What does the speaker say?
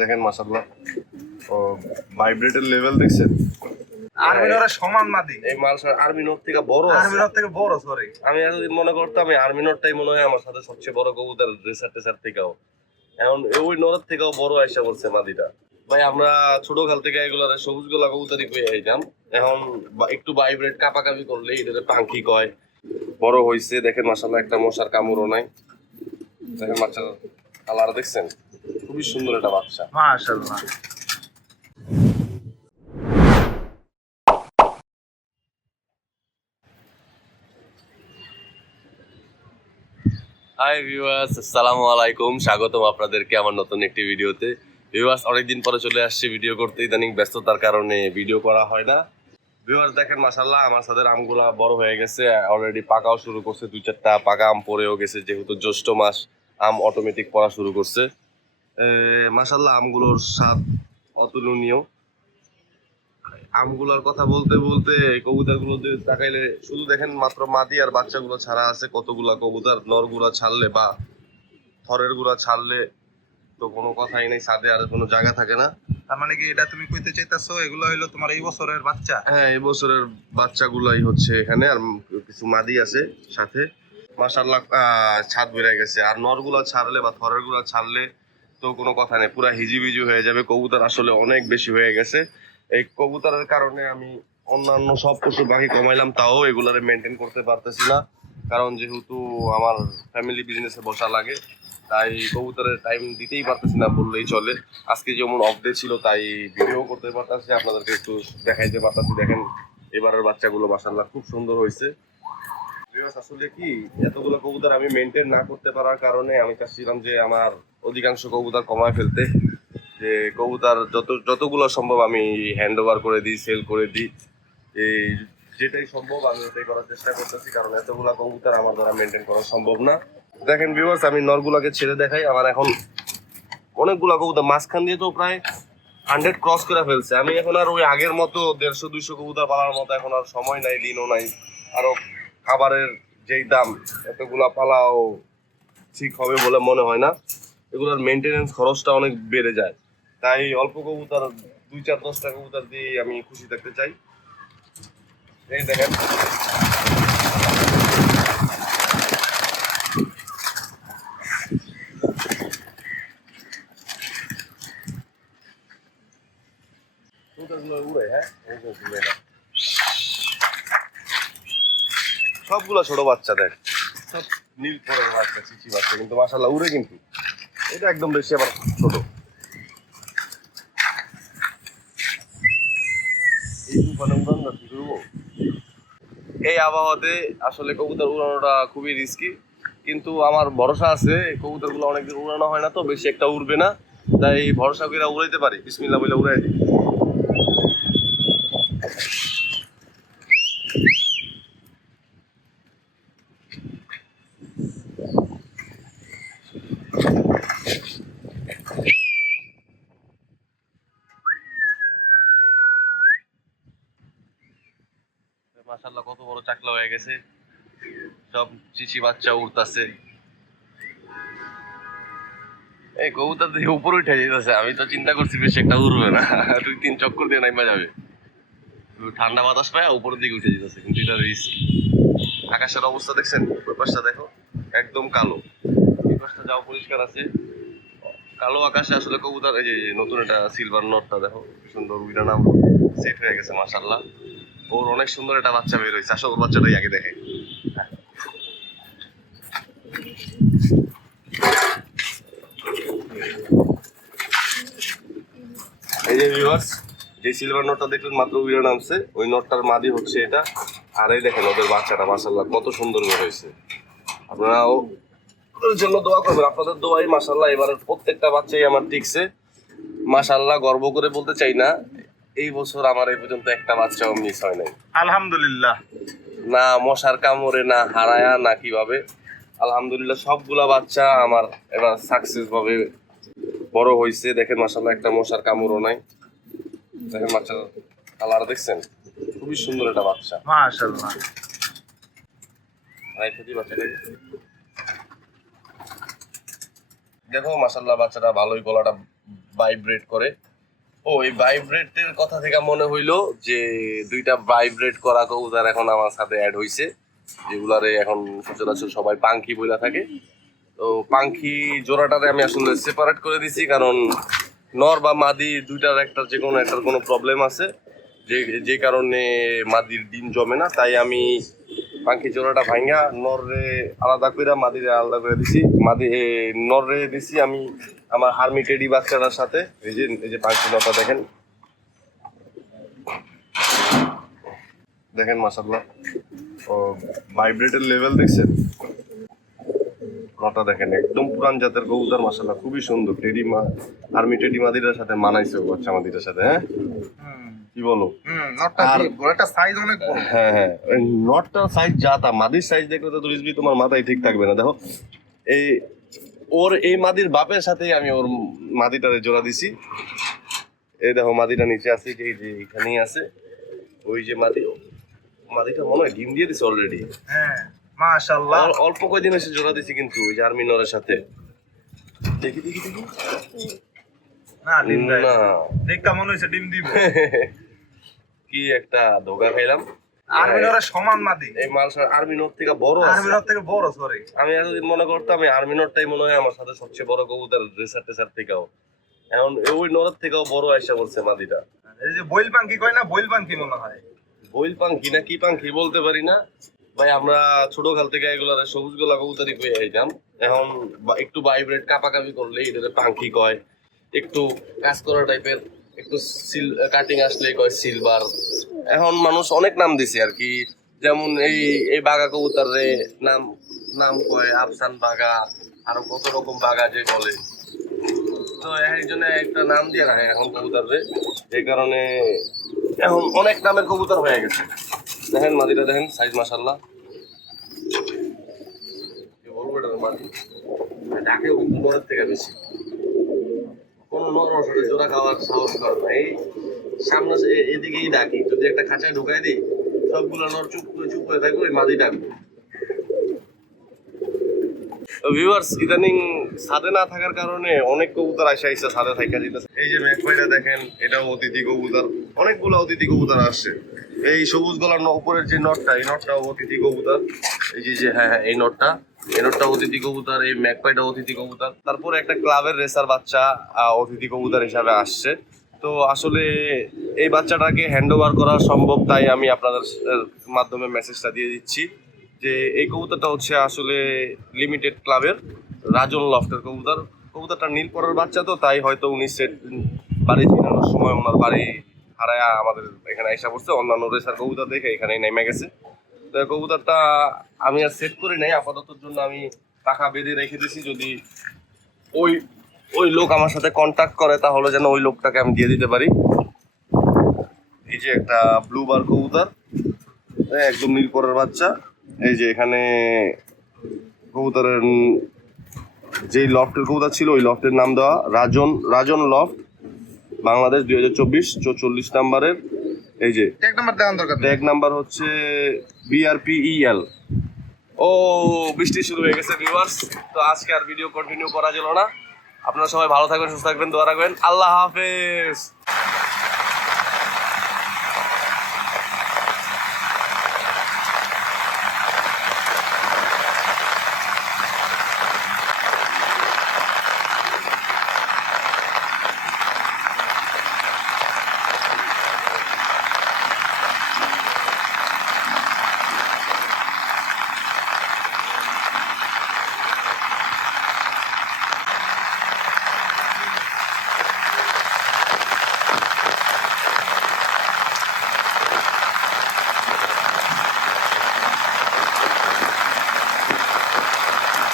দেখেন মাশাআল্লাহ, ও ভাইব্রেটের লেভেল দেখছেন? আর্মিনোরা সমান মাদি। এই মালটা আর্মিনোর থেকে বড় আছে। আর্মিনোর থেকে বড়, সরি। আমি এতদিন মনে করতাম এই আর্মিনোরটাই মনে হয় আমার সাথে সবচেয়ে বড় কবুতর, রেসার টেসার থেকেও। এখন ওই নরের থেকেও বড় আইসা বলছে মাদিটা। ভাই আমরা ছোট কাল থেকে এগুলার সবুজ গোলা কবুতরই পেয়ে আইতাম। এখন একটু ভাইব্রেট কাপাকাপি করলে এটাতে পাঙ্কি কয়। বড় হইছে দেখেন মাশাআল্লাহ, একটা মশার কামড়ও নাই। দেখেন বাচ্চার কালার দেখছেন, খুবই সুন্দর একটা বাচ্চা মাশাআল্লাহ। হাই ভিউয়ার্স, আসসালামু আলাইকুম। স্বাগতম আপনাদেরকে আমার নতুন একটি ভিডিওতে। ভিউয়ার্স, অনেকদিন পরে চলে আসছি ভিডিও করতে, ইদানিং ব্যস্ততার কারণে ভিডিও করা হয় না। ভিউয়ার্স দেখেন মাশাআল্লাহ, আমার সাথে আমগুলা বড় হয়ে গেছে, অলরেডি পাকাও শুরু করছে, 2-4টা পাকা আম পড়েও গেছে, যেহেতু জ্যৈষ্ঠ মাস আম অটোমেটিক পড়া শুরু করছে। মাশাআল্লাহ আমগুলোর স্বাদ অতুলনীয়। আমগুলোর কথা বলতে বলতে কবুতরগুলো তাকাইলে শুধু দেখেন মাত্র মাদি আর বাচ্চাগুলো ছাড়া আছে কতগুলা কবুতর। নরগুলা ছাড়লে বা থরের গুলা ছাড়লে তো কোনো কথাই নেই, ছাদে আর কোনো জায়গা থাকে না। তার মানে কি এটা তুমি কইতে চাইতাছো এগুলো হইলো তোমার এই বছরের বাচ্চা? হ্যাঁ, এই বছরের বাচ্চাগুলাই হচ্ছে এখানে, আর কিছু মাদি আছে সাথে। মাশাআল্লাহ ছাদ বেড়ে গেছে। আর নরগুলা ছাড়লে বা থরের গুলা ছাড়লে তো কোনো কথা নেই, পুরা হিজিবিজি হয়ে যাবে। কবুতর আসলে অনেক বেশি হয়ে গেছে। এই কবুতরের কারণে আমি অন্যান্য সব পশু পাখি কমাইলাম, তাও এগুলারে মেনটেন করতে পারতেছি না। কারণ যেহেতু আমার ফ্যামিলি বিজনেসে বসা লাগে, তাই কবুতরের টাইম দিতেই পারতেছি না বললেই চলে। আজকে যেমন অফ ডে ছিল, তাই ভিডিও করতে পারতেছি, আপনাদেরকে একটু দেখাইতে পারতেছি। দেখেন এবারের বাচ্চাগুলো মাশাআল্লাহ খুব সুন্দর হয়েছে। আসলে কি, এতগুলো কবুতর আমি মেনটেন না করতে পারার কারণে আমি চাচ্ছিলাম যে আমার অধিকাংশ কবুতর কমায় ফেলতে, যে কবুতর যতগুলো সম্ভব আমি হ্যান্ড ওভার করে দিই, সেল করে দিই। এই যেটাই সম্ভব আমি ওটাই করার চেষ্টা করতেছি, কারণ এতগুলা কবুতর আমার দ্বারা মেনটেন করা সম্ভব না। দেখেন ভিউয়ার্স, আমি নরগুলাকে ছেড়ে দেখাই। আমার এখন অনেকগুলা কবুতর মাঝখান দিয়ে তো প্রায় 100 ক্রস করে ফেলছে। আমি এখন আর ওই আগের মতো 150-200 কবুতর পালার মতো এখন আর সময় নাই, দিনও নাই। আরো খাবারের যেই দাম, এতগুলা পালাও ঠিক হবে বলে মনে হয় না। এগুলোর মেনটেনেন্স খরচটা অনেক বেড়ে যায়। তাই অল্প কবুতর 2-4-10টা কবুতর দিয়ে আমি খুশি থাকতে চাই। এই দেখেন কবুতরগুলো উড়ে, হ্যাঁ উড়ে না, সবগুলো ছোট বাচ্চা। দেখ সব নীল পরের বাচ্চা, চিচি বাচ্চা, কিন্তু মাশাআল্লাহ উড়ে। কিন্তু এটা একদম বেশি আবার ছোট। এই তুফানে উড়ান না, কি করবো? এই আবহাওয়াতে আসলে কবুতর উড়ানোটা খুবই রিস্কি, কিন্তু আমার ভরসা আছে কবুতরগুলো অনেকদিন উড়ানো হয় না, তো বেশি একটা উড়বে না। তাই ভরসা করে উড়াইতে পারি, বিসমিল্লাহ বলে উড়াই দিই। মাশাআল্লাহ কত বড় চাকলা হয়ে গেছে, সব চিচি বাচ্চা উড়তাছে। এই কবুতর দিয়ে উপরে উঠে যেতেছে, আমি তো চিন্তা করছি বেশি একটা উড়বে না, 2-3 চক্কর দিয়ে নাইমা যাবে। ঠান্ডা বাতাস পায় উপরের দিকে উঠে যেতেছে, কিন্তু এটা রিস্ক। আকাশের অবস্থা দেখছেন? ওই পাশটা দেখো, একদম কালো। এই পাশটা যাও পরিষ্কার আছে। কালো আকাশে আসলে কবুতর, এই যে নতুন একটা সিলভার নটটা দেখো সুন্দর, উইরা নাম সেট হয়ে গেছে মাশাআল্লাহ। ওর অনেক সুন্দর একটা বাচ্চা বের হয়েছে। আসলে ওর বাচ্চাটাই আগে দেখে। এই যে ভিউয়ার্স, যে সিলভার নটটা দেখলেন মাত্র উইরা নামছে, ওই নটটার মাদি হচ্ছে এটা। আর এই দেখেন ওদের বাচ্চাটা মাশাআল্লাহ কত সুন্দর বের হয়েছে। আপনারাও ওদের জন্য দোয়া করবেন, আপনাদের দোয়াই মাশাআল্লাহ এবারের প্রত্যেকটা বাচ্চাই আমার টিকছে মাশাআল্লাহ। গর্ব করে বলতে চাই না, এই বছর আমার এই পর্যন্ত একটা বাচ্চাও মিস হয় নাই আলহামদুলিল্লাহ। না মশার কামড়ে, না হারায়া, না কিভাবে। আলহামদুলিল্লাহ সবগুলা বাচ্চা আমার এবার সাকসেস ভাবে বড় হয়েছে। দেখেন মাশাআল্লাহ একটা মশার কামড়ও নাই। দেখেন বাচ্চার কালার দেখছেন, খুবই সুন্দর একটা বাচ্চা। মাশাআল্লাহ। বাচ্চাটাকে দেখো মাশাআল্লাহ, বাচ্চাটা ভালোই গলাটা ভাইব্রেট করে। ও এই ভাইব্রেটের কথা থেকে মনে হইলো যে দুইটা ভাইব্রেট করা কবুতর এখন আমার সাথে অ্যাড হইছে, যেগুলারে এখন সচরাচর সবাই পাঙ্খি বইলা থাকে। তো পাঙ্খি জোড়াটারে আমি আসলে সেপারেট করে দিছি, কারণ নর বা মাদি দুইটার একটা যে কোনো একটার কোনো প্রবলেম আছে, যে কারণে মাদির ডিম জমে না। তাই আমি পাঙ্খি জোড়াটা ভাঙ্গা নররে আলাদা করে মাদিরে আলাদা করে দিছি। নররে দিছি আমি আমার হার্মি টেডি বাচ্চাটার সাথে। এই যে পাঙ্খি নটা দেখেন, দেখেন মাশাআল্লাহ, ও ভাইব্রেটের লেভেল দেখছেন? নটা দেখেন একদম পুরান জাতের কবুতর, মাশাআল্লাহ খুবই সুন্দর। আর্মি টেডি মাদিরার সাথে মানাইছে ও বাচ্চা মাদিরার সাথে। হ্যাঁ কি বলো? নটটা সাইজ অনেক বড়। হ্যাঁ হ্যাঁ, নটটার সাইজ যা তা, মাদির সাইজ দেখলে তো রিজভি তোমার মাথায় ঠিক থাকবে না। দেখো এই মাদির বাপের সাথেই আমি ওর মাদিটারে জোড়া দিছি। এই দেখো মাদিটা নিচে আছে, যে এখানেই আছে। ওই যে মাদিটা মনে হয় ডিম দিয়ে দিছে অলরেডি। হ্যাঁ মাশাআল্লাহ, অল্প কয়দিন এসে জোড়া দিছি কিন্তু ওই যে আর্মি নরের সাথে। দেখি না ডিম দেয় না, দেখটা মনে হইছে ডিম দিব। কি একটা ধোকা খাইলাম। আর্মিনরা সমান মাদি, এই মালসা আর্মি নোট থেকে বড় আছে। আর্মিনর থেকে বড়, সরি। আমি এতদিন মনে করতাম এই আর্মি নোটটাই মনে হয় আমার সাথে সবচেয়ে বড় কবুতর, রেসার টেসার থেকেও। এখন ওই নরের থেকেও বড় আইসা বলছে মাদিটা। এই যে বইল পাঙ্কি কয় না, বইল পাঙ্কি মনে হয়। বইল পাঙ্খি না কি পাঙ্খি বলতে পারি না ভাই, আমরা ছোট কাল থেকে এগুলার সবুজ গোলা কবুতরি পেয়ে আইতাম। এখন একটু ভাইব্রেট কাপাকাপি করলে এটাতে পাঙ্খি কয়, একটু কাজ করা টাইপের একটু কাটিং আসলে কয় সিলভার। এখন মানুষ অনেক নাম দিছে আর কি, যেমন এই বাঘা কবুতরে নাম কয় আফসান বাঘা, আরো কত রকম বাঘা যে বলে। তো এই জন্য একটা নাম দিয়ে রাখে এখন কবুতরে, এই কারণে এখন অনেক নামের কবুতর হয়ে গেছে। দেখেন মাদিটা দেখেন, সাইজ মাশাআল্লাহ। মাদি ডাকেও কিন্তু নরের থেকে বেশি। কোনো নর ওর সাথে জোড়া খাওয়ার সাহস করে না। এই সামনে এদিকেই ডাকি, যদি একটা খাঁচায় ঢুকাই দিই সবগুলো নর চুপ করে থাকবে, ওই মাদি ডাকবে। ভিউয়ার্স, ইদানিং ছাদে না থাকার কারণে অনেক কবুতর আইসা ছাদে থাকা যেতেছে। এই যে ম্যাকপাইটা দেখেন, এটাও অতিথি কবুতর। অনেকগুলো অতিথি কবুতর আসছে। এই সবুজ গলার উপরের যে নটটা, এই নটটাও অতিথি কবুতর। এই যে হ্যাঁ এই নটটা অতিথি কবুতর। এই ম্যাকপাইটা অতিথি কবুতর। তারপরে একটা ক্লাবের রেসার বাচ্চা অতিথি কবুতর হিসাবে আসছে। তো আসলে এই বাচ্চাটাকে হ্যান্ড ওভার করা সম্ভব, তাই আমি আপনাদের মাধ্যমে মেসেজটা দিয়ে দিচ্ছি যে এই কবুতরটা হচ্ছে আসলে লিমিটেড ক্লাবের রাজন লফটের কবুতর। কবুতরটা নীলপরের বাচ্চা, তো তাই হয়তো উনি বাড়ি চিনানোর সময় ওনার বাড়ি হারায় আমাদের এখানে আইসা পড়ছে। অন্যান্য রেসার কবুতর দেখে এখানেই নেমে গেছে। তো কবুতরটা আমি আর সেট করি নাই, আপাততর জন্য আমি টাকা বেঁধে রেখে দিয়েছি। যদি ওই লোক আমার সাথে কন্ট্যাক্ট করে তাহলে যেন ওই লোকটাকে আমি দিয়ে দিতে পারি। এই যে একটা ব্লু বার কবুতর, একদম নীলপরের বাচ্চা। এই যে এখানে কবুতরের যেই লফটের কবুতর ছিল ওই লফটের নাম দেওয়া রাজন লফট বাংলাদেশ 2024 44 নাম্বারের। এই যে ট্যাগ নাম্বার দেওয়ার দরকার, ট্যাগ নাম্বার হচ্ছে BRPEL। ও বৃষ্টি শুরু হয়ে গেছে ভিউয়ার্স, তো আজকে আর ভিডিও কন্টিনিউ করা গেল না। আপনারা সবাই ভালো থাকবেন, সুস্থ থাকবেন, দোয়া রাখবেন। আল্লাহ হাফেজ।